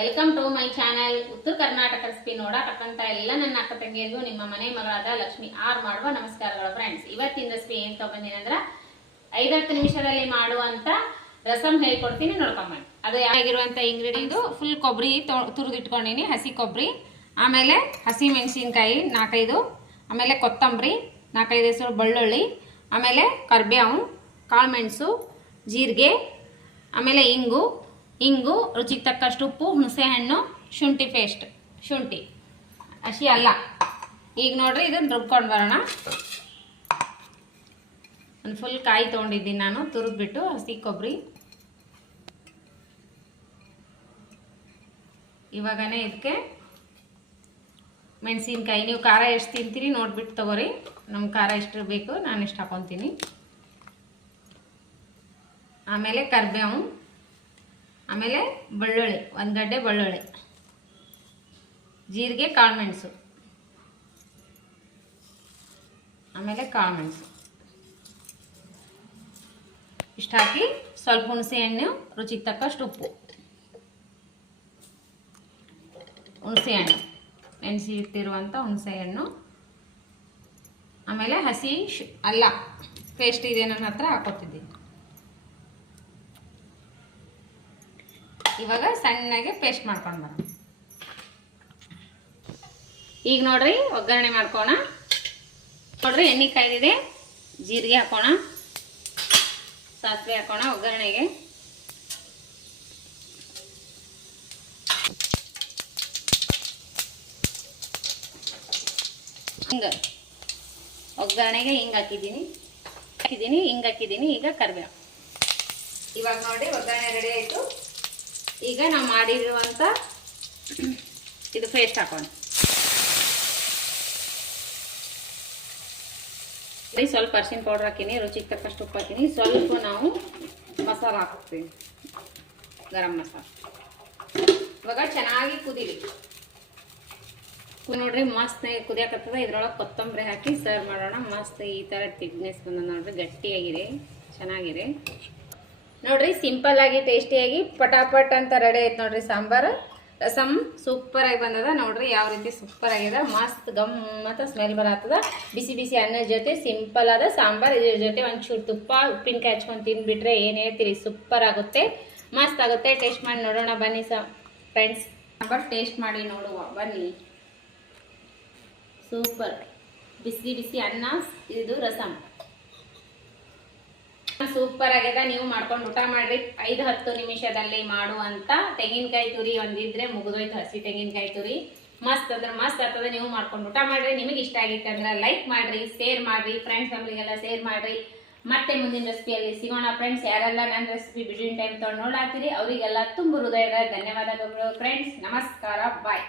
Welcome to my channel. ಉತ್ತರ Karnataka recipe ನೋಡಕತ್ತಂತ ಎಲ್ಲ ನನ್ನ ಅಕ್ಕ ತಂಗಿಯರಿಗೂ ನಿಮ್ಮ ಮನೆ ಮಗಳಾದ ಲಕ್ಷ್ಮಿ ಆರ್ ಮಾಡುವ ನಮಸ್ಕಾರಗಳು ಫ್ರೆಂಡ್ಸ್. ಇವತ್ತಿನ ರೆಸಿಪಿ ಏನು ತಗೊಂಡಿನಿ ಅಂದ್ರೆ 5-10 ನಿಮಿಷದಲ್ಲಿ ಮಾಡುವಂತ ರಸಂ ಹೇಳ್ಕೊಡ್ತೀನಿ, ನೋಡ್ಕೊಂಬನ್ನಿ. ಅದು ಆಗಿರುವಂತ ಇಂಗ್ರೀಡಿಯಂಟ್ ಫುಲ್ ಕೊಬ್ಬರಿ ತುರಿದಿಟ್ಕೊಂಡಿನಿ, ಹಸಿ ಕೊಬ್ಬರಿ, ಆಮೇಲೆ ಹಸಿ ಮೆಣಸಿನಕಾಯಿ 4-5, ಆಮೇಲೆ ಕೊತ್ತಂಬರಿ 4-5 ಹೆಸರು ಬೆಳ್ಳುಳ್ಳಿ, ಆಮೇಲೆ ಕರಿಬೇವು, ಕಾಳುಮೆಣಸು, ಜೀರಿಗೆ, ಆಮೇಲೆ ಇಂಗು, ರುಚಿಗೆ ತಕ್ಕಷ್ಟು ಉಪ್ಪು, ಹುಣಸೆ ಹಣ್ಣು, ಶುಂಠಿ ಪೇಸ್ಟ್, ಶುಂಠಿ ಹಸಿ ಅಲ್ಲ. ಈಗ ನೋಡ್ರಿ ಇದನ್ನು ರುಬ್ಕೊಂಡು ಬರೋಣ. ಒಂದು ಫುಲ್ ಕಾಯಿ ತೊಗೊಂಡಿದ್ದೀನಿ ನಾನು, ತುರಿದ್ಬಿಟ್ಟು ಹಸಿ ಕೊಬ್ಬರಿ. ಇವಾಗನೇ ಇದಕ್ಕೆ ಮೆಣಸಿನ್ಕಾಯಿ, ನೀವು ಖಾರ ಎಷ್ಟು ತಿಂತೀರಿ ನೋಡ್ಬಿಟ್ಟು ತಗೋರಿ. ನಮ್ಗೆ ಖಾರ ಎಷ್ಟು ಬೇಕು ನಾನು ಎಷ್ಟು ಹಾಕೊತೀನಿ. ಆಮೇಲೆ ಕರಿಬೇವು, ಆಮೇಲೆ ಬೆಳ್ಳುಳ್ಳಿ, 1 ಗಡ್ಡೆ ಬೆಳ್ಳುಳ್ಳಿ, ಜೀರಿಗೆ, ಕಾಳುಮೆಣಸು, ಆಮೇಲೆ ಕಾಳುಮೆಣಸು ಇಷ್ಟು ಹಾಕಿ ಸ್ವಲ್ಪ ಹುಣಸೆ ಹಣ್ಣು, ರುಚಿಗೆ ತಕ್ಕಷ್ಟು ಉಪ್ಪು, ಹುಣಸೆ ಹಣ್ಣು ನೆನೆಸಿ ಇಟ್ಟಿರುವಂಥ ಹುಣಸೆ ಹಣ್ಣು, ಆಮೇಲೆ ಹಸಿ ಅಲ್ಲ ಪೇಸ್ಟ್ ಇದೆ ನನ್ನ ಹತ್ರ, ಹಾಕೋತಿದ್ದೀನಿ. ಇವಾಗ ಸಣ್ಣಗೆ ಪೇಸ್ಟ್ ಮಾಡ್ಕೊಂಡು ಬರೋಣ. ಈಗ ನೋಡ್ರಿ ಒಗ್ಗರಣೆ ಮಾಡ್ಕೋಣ. ನೋಡ್ರಿ ಎಣ್ಣೆ ಕಾಯ್ದಿದೆ, ಜೀರಿಗೆ ಹಾಕೋಣ, ಸಾಸಿವೆ ಹಾಕೋಣ ಒಗ್ಗರಣೆಗೆ. ಒಗ್ಗರಣೆಗೆ ಹಿಂಗೆ ಹಾಕಿದ್ದೀನಿ. ಈಗ ಕರಿಬೇವು. ಇವಾಗ ನೋಡಿ ಒಗ್ಗರಣೆ ರೆಡಿ ಆಯಿತು. ಈಗ ನಾವು ಮಾಡಿರುವಂಥ ಇದು ಪೇಸ್ಟ್ ಹಾಕೋಣ. ಸ್ವಲ್ಪ ಅರಿಶಿನ ಪೌಡರ್ ಹಾಕಿನಿ, ರುಚಿಗೆ ತಕ್ಕಷ್ಟು ಉಪ್ಪು ಹಾಕಿನಿ, ಸ್ವಲ್ಪ ನಾವು ಮಸಾಲ ಹಾಕ್ತೀವಿ, ಗರಂ ಮಸಾಲ. ಇವಾಗ ಚೆನ್ನಾಗಿ ಕುದೀಲಿ. ನೋಡ್ರಿ ಮಸ್ತ್ ಕುದಿಯಾಕತ್ತದ. ಇದ್ರೊಳಗೆ ಕೊತ್ತಂಬರಿ ಹಾಕಿ ಸರ್ವ್ ಮಾಡೋಣ. ಮಸ್ತ್ ಈ ಥರ ತಿಕ್ನೆಸ್ ಬಂದ ನೋಡ್ರಿ, ಗಟ್ಟಿಯಾಗಿದೆ, ಚೆನ್ನಾಗಿದೆ ನೋಡ್ರಿ. ಸಿಂಪಲ್ ಆಗಿ ಟೇಸ್ಟಿಯಾಗಿ ಪಟಾಪಟ್ ಅಂತ ರೆಡಿ ಆಯ್ತು ನೋಡ್ರಿ ಸಾಂಬಾರು. ರಸಮ್ ಸೂಪರ್ ಆಗಿ ಬಂದದ ನೋಡ್ರಿ, ಯಾವ ರೀತಿ ಸೂಪರ್ ಆಗಿದೆ. ಮಸ್ತ್ ಗಮ್ಮತ್ತ ಸ್ಮೆಲ್ ಬರತ್ತದ. ಬಿಸಿ ಬಿಸಿ ಅನ್ನದ ಜೊತೆ ಸಿಂಪಲ್ ಆದ ಸಾಂಬಾರ್, ಇದ್ರ ಜೊತೆ ಒಂಚೂರು ತುಪ್ಪ, ಉಪ್ಪಿನಕಾಯಿ ಹಚ್ಕೊಂಡು ತಿಂದ್ಬಿಟ್ರೆ ಏನು ಹೇಳ್ತೀರಿ, ಸೂಪರ್ ಆಗುತ್ತೆ, ಮಸ್ತ್ ಆಗುತ್ತೆ. ಟೇಸ್ಟ್ ಮಾಡಿ ನೋಡೋಣ ಬನ್ನಿ ಫ್ರೆಂಡ್ಸ್. ಸಾಂಬಾರ್ ಟೇಸ್ಟ್ ಮಾಡಿ ನೋಡುವ ಬನ್ನಿ. ಸೂಪರ್ ಬಿಸಿ ಬಿಸಿ ಅನ್ನ, ಇದು ರಸಮ್ ಸೂಪರ್ ಆಗ್ಯದ. ನೀವು ಮಾಡ್ಕೊಂಡು ಊಟ ಮಾಡ್ರಿ. 5-10 ನಿಮಿಷದಲ್ಲಿ ಮಾಡುವಂತ ತೆಂಗಿನಕಾಯಿ ತುರಿ ಒಂದಿದ್ರೆ ಮುಗಿದೋಯ್ತು. ಹಸಿ ತೆಂಗಿನಕಾಯಿ ತುರಿ ಮಸ್ತ್ ಅಂದ್ರೆ ಮಸ್ತ್ ಆಗ್ತದೆ. ನೀವು ಮಾಡ್ಕೊಂಡು ಊಟ ಮಾಡ್ರಿ. ನಿಮಗೆ ಇಷ್ಟ ಆಗಿತ್ತು ಅಂದ್ರೆ ಲೈಕ್ ಮಾಡ್ರಿ, ಶೇರ್ ಮಾಡ್ರಿ, ಫ್ರೆಂಡ್ಸ್ ಫ್ಯಾಮಿಲಿಗೆಲ್ಲ ಶೇರ್ ಮಾಡ್ರಿ. ಮತ್ತೆ ಮುಂದಿನ ರೆಸಿಪಿಯಲ್ಲಿ ಸಿಗೋಣ ಫ್ರೆಂಡ್ಸ್. ಯಾರೆಲ್ಲ ನನ್ನ ರೆಸಿಪಿ ಬಿಡಿನ್ ಟೈಮ್ ತೊಗೊಂಡು ನೋಡಾತೀರಿ ಅವರಿಗೆಲ್ಲ ತುಂಬ ಹೃದಯದ ಧನ್ಯವಾದಗಳು ಫ್ರೆಂಡ್ಸ್. ನಮಸ್ಕಾರ, ಬಾಯ್.